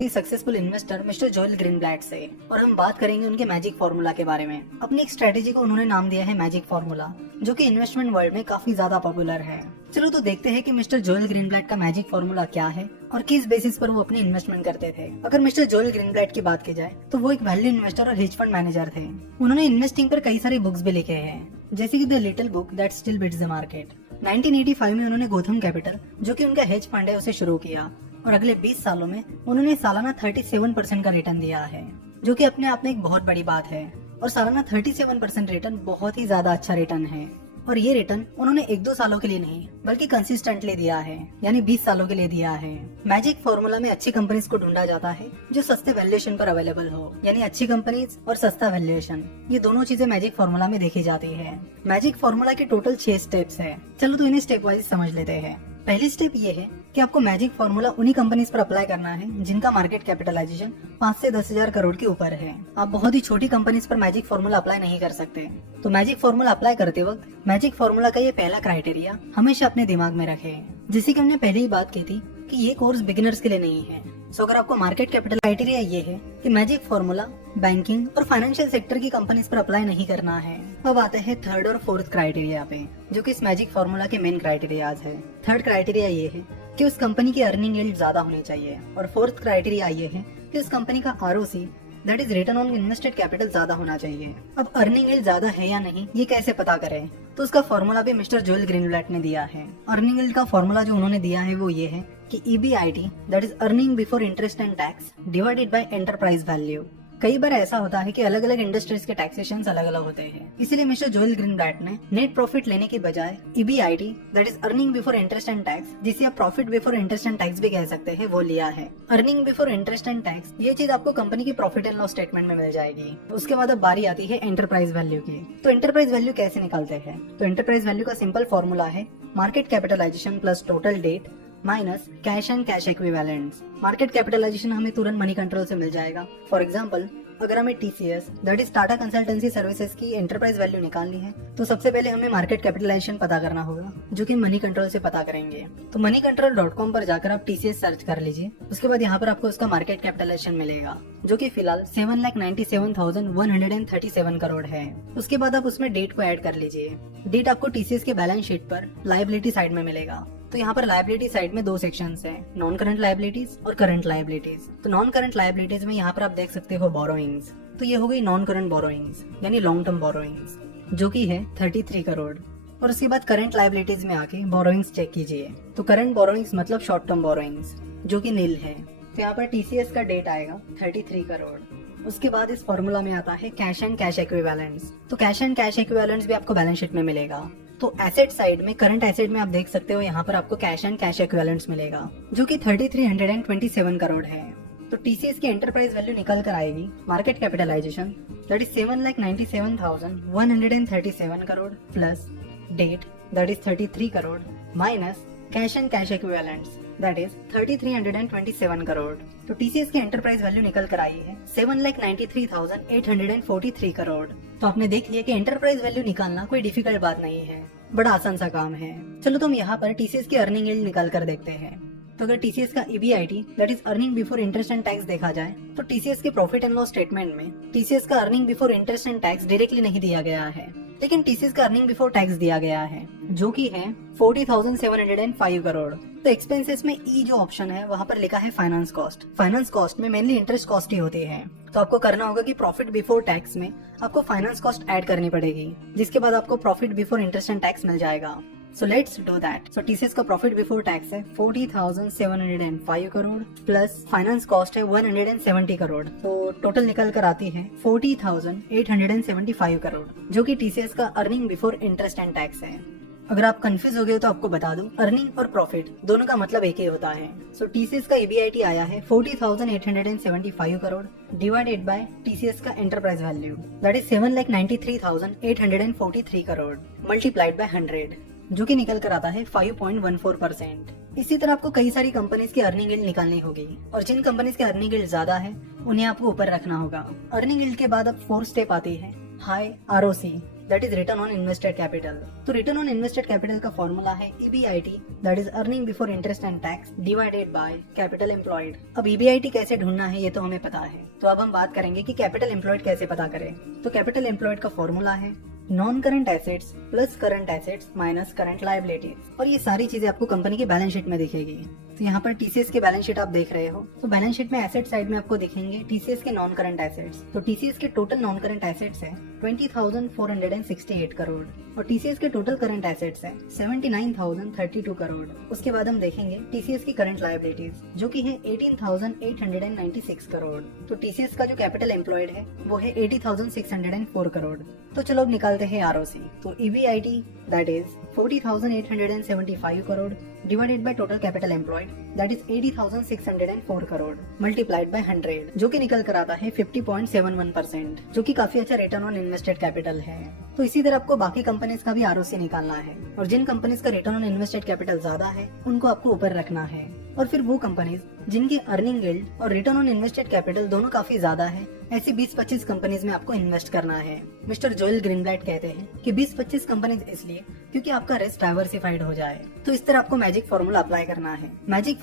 Successful investor mister Joel Greenblatt से और हम बात करेंगे उनके मैजिक फार्मूला के बारे में। अपनी एक स्ट्रेटेजी को उन्होंने नाम दिया है मैजिक फार्मूला, जो कि इन्वेस्टमेंट वर्ल्ड में काफी ज्यादा पॉपुलर है। चलो तो देखते हैं कि मिस्टर जोएल ग्रीनब्लैट का मैजिक फार्मूला क्या है और किस बेसिस पर वो अपनी इन्वेस्टमेंट करते थे। अगर मिस्टर जोएल ग्रीनब्लैट की बात की जाए तो वो एक वैल्यू इन्वेस्टर और हिज फंड मैनेजर थे। उन्होंने इन्वेस्टिंग पर कई सारी बुक्स भी लिखे हैं, जैसे कि the little book that still beats the market. 1985 में उन्होंने गोथम कैपिटल, जो कि उनका हेज फंड है, उसे शुरू किया और अगले 20 सालों में उन्होंने सालाना 37% का रिटर्न दिया है, जो कि अपने आप में एक बहुत बड़ी बात है। और सालाना 37% रिटर्न बहुत ही ज्यादा अच्छा रिटर्न है। और ये रिटर्न उन्होंने 1-2 सालों के लिए नहीं बल्कि कंसिस्टेंटली दिया है, यानी 20 सालों के लिए दिया है। मैजिक फार्मूला में अच्छी कंपनीज को ढूंढा जाता है जो सस्ते वैल्यूएशन पर अवेलेबल हो, यानी अच्छी कंपनीज और सस्ता वैल्यूएशन, ये दोनों चीजें मैजिक फार्मूला में देखी जाती है। मैजिक फार्मूला के टोटल 6 स्टेप्स है। चलो तो इन्हें स्टेप वाइज समझ लेते हैं। पहली स्टेप ये है कि आपको मैजिक फार्मूला उन्हीं कंपनीज पर अप्लाई करना है जिनका मार्केट कैपिटलाइजेशन 5 से 10,000 करोड़ के ऊपर है। आप बहुत ही छोटी कंपनीज पर मैजिक फार्मूला अप्लाई नहीं कर सकते। तो मैजिक फार्मूला अप्लाई करते वक्त मैजिक फार्मूला का ये पहला क्राइटेरिया हमेशा अपने दिमाग में रखें। जैसे कि हमने पहले ही बात की थी कि ये कोर्स बिगिनर्स के लिए नहीं है। सो अगर आपको मार्केट कैपिटल क्राइटेरिया ये है कि मैजिक फार्मूला बैंकिंग और फाइनेंशियल सेक्टर की कंपनीज पर अप्लाई नहीं करना है। अब आते हैं थर्ड और फोर्थ क्राइटेरिया पे, जो कि इस मैजिक फार्मूला के मेन क्राइटेरियाज है। थर्ड क्राइटेरिया ये है कि उस कंपनी की अर्निंग यील्ड ज्यादा होनी चाहिए और फोर्थ क्राइटेरिया ये है कि उस कंपनी का ROC, that is return on invested capital, ज्यादा होना चाहिए। अब अर्निंग यील्ड ज्यादा है या नहीं ये कैसे पता करें, तो उसका फॉर्मूला भी मिस्टर जोएल ग्रीनब्लैट ने दिया है। अर्निंग यील्ड का फॉर्मूला जो उन्होंने दिया है वो ये है कि EBIT, that is earning before interest and tax, divided by enterprise value. कई बार ऐसा होता है कि अलग अलग इंडस्ट्रीज के टैक्सेशन अलग अलग होते हैं, इसीलिए मिस्टर जोएल ग्रीनब्लैट ने नेट प्रॉफिट लेने के बजाय EBIT, that is earning before interest and tax, जिसे आप profit before interest and tax भी कह सकते हैं, वो लिया है। Earning before interest and tax ये चीज आपको कंपनी की प्रॉफिट एंड लॉस स्टेटमेंट में मिल जाएगी। उसके बाद अब बारी आती है एंटरप्राइज वैल्यू की। तो एंटरप्राइज वैल्यू कैसे निकालते हैं? तो एंटरप्राइज वैल्यू का सिंपल फॉर्मूला है market capitalisation plus total debt minus cash and cash equivalents. Market capitalisation हमें तुरंत मनी कंट्रोल से मिल जाएगा। फॉर एग्जांपल, अगर हमें TCS, that is Tata consultancy services की एंटरप्राइज वैल्यू निकालनी है तो सबसे पहले हमें मार्केट कैपिटलाइजेशन पता करना होगा, जो कि मनी कंट्रोल से पता करेंगे। तो moneycontrol.com पर जाकर आप TCS सर्च कर लीजिए। उसके बाद यहाँ पर आपको उसका मार्केट कैपिटलाइजेशन मिलेगा, जो कि फिलहाल 7,97,137 करोड़ है। उसके बाद आप उसमें डेट को ऐड कर लीजिए। डेट आपको TCS के बैलेंस शीट पर लायबिलिटी साइड में मिलेगा। तो यहाँ पर लायबिलिटी साइड में 2 सेक्शंस हैं, नॉन करंट लायबिलिटीज और करंट लायबिलिटीज। तो नॉन करंट लायबिलिटीज में यहाँ पर आप देख सकते हो बोरोइंग्स। तो ये हो गई नॉन करंट बोरोइंग्स, यानी लॉन्ग टर्म बोरोइंग्स, जो कि है 33 करोड़। और उसके बाद करंट लायबिलिटीज में आके बोरोइंग्स चेक कीजिए। तो करंट बोरोइंग्स मतलब शॉर्ट टर्म बोरोइंग्स, जो कि नील है। तो यहाँ पर TCS का डेट आएगा 33 करोड़। उसके बाद इस फॉर्मूला में आता है कैश एंड कैश इक्विवेलेंट्स। तो कैश एंड कैश इक्विवेलेंट्स भी आपको बैलेंस शीट में मिलेगा। तो एसेट साइड में, करंट एसेट में आप देख सकते हो यहाँ पर आपको कैश एंड कैश इक्विवेलेंट्स मिलेगा, जो कि 3,327 करोड़ है। तो TCS की एंटरप्राइज वैल्यू निकल कर आएगी market capitalisation, that is 7,97,137 crore plus debt, that is 33 crore minus cash and cash equivalents, that is 3,327 crore. तो TCS की एंटरप्राइज वैल्यू निकल कर आई है 7,93,843 करोड़। तो आपने देख लिया कि एंटरप्राइज वैल्यू निकालना कोई डिफिकल्ट बात नहीं है, बड़ा आसान सा काम है। चलो तो हम यहाँ पर TCS की अर्निंग यील्ड निकाल कर देखते हैं। तो अगर TCS का EBIT, that is earning before interest and tax देखा जाए तो TCS के प्रॉफिट एंड लॉस स्टेटमेंट में TCS का earning before interest and tax directly नहीं दिया गया है, लेकिन TCS का अर्निंग बिफोर टैक्स दिया गया है, जो कि है 40,705 करोड़। तो एक्सपेंसेस में E जो ऑप्शन है वहाँ पर लिखा है फाइनेंस कॉस्ट। फाइनेंस कॉस्ट में मेनली इंटरेस्ट कॉस्ट ही होती है। तो आपको करना होगा कि प्रॉफिट बिफोर टैक्स में आपको फाइनेंस कॉस्ट ऐड करनी पड़ेगी, जिसके बाद आपको profit before interest and tax मिल जाएगा। So let's do that. So TCS का प्रॉफिट बिफोर टैक्स है 40,705 करोड़ प्लस फाइनेंस कॉस्ट है 170 करोड़। तो टोटल निकल कर आती है 40,875 करोड़, जो कि TCS का earning before interest and tax है। अगर आप कंफ्यूज हो गए तो आपको बता दूं, अर्निंग और प्रॉफिट दोनों का मतलब एक ही होता है। सो TCS का EBIT आया है 40,875 करोड़ डिवाइडेड बाय TCS का enterprise value, that is 7,93,843 crore multiplied by 100, जो कि निकल कर आता है 5.14%। इसी तरह आपको कई सारी कंपनीज की अर्निंग यील्ड निकालनी होगी और जिन कंपनीज की अर्निंग यील्ड ज्यादा है उन्हें आपको ऊपर रखना होगा। अर्निंग यील्ड के बाद अब 4th स्टेप आती है high ROC, that is return on invested capital. तो रिटर्न ऑन इन्वेस्टेड कैपिटल का फॉर्मूला है EBIT, that is earning before interest and tax divided by capital employed. अब EBIT कैसे ढूंढना है ये तो हमें पता है, तो अब हम बात करेंगे कि कैपिटल एम्प्लॉयड कैसे पता करें। तो कैपिटल एम्प्लॉयड का फॉर्मूला है non current assets plus current assets minus current liabilities. और ये सारी चीजें आपको कंपनी की बैलेंस शीट में दिखेगी। तो यहाँ पर TCS की बैलेंस शीट आप देख रहे हो, तो बैलेंस शीट में एसेट साइड में आपको दिखेंगे TCS के नॉन करंट एसेट्स। तो TCS के टोटल नॉन करंट एसेट्स है 20,468 करोड़ और TCS के टोटल करंट एसेट्स है 79,032 करोड़। उसके बाद हम देखेंगे TCS की करंट लायबिलिटीज जो कि है 18,896 करोड़। तो TCS का जो कैपिटल एम्प्लॉयड है वो है 80,604 करोड़। तो चलो अब निकालते हैं ROC। तो EBIT that is 40,875 crore divided by total capital employed that is 80,604 crore multiplied by 100 जो कि निकल कर आता है 50.71%, जो कि काफी अच्छा रिटर्न ऑन इन्वेस्टेड कैपिटल है। तो इसी तरह आपको बाकी कंपनीज का भी ROC निकालना है और जिन कंपनीज का रिटर्न ऑन इन्वेस्टेड कैपिटल ज्यादा है उनको आपको ऊपर रखना है, और फिर वो कंपनीज जिनकी अर्निंग यील्ड और रिटर्न ऑन इन्वेस्टेड कैपिटल दोनों काफी ज्यादा है, ऐसी 20-25 कंपनीज में आपको इन्वेस्ट करना है। मिस्टर जोएल ग्रीनब्लैट कहते हैं कि 20-25 कंपनीज इसलिए क्योंकि आपका रिस्क डाइवर्सिफाइड हो जाए। तो इस तरह आपको मैजिक फॉर्मूला अप्लाई करना है। मैजिक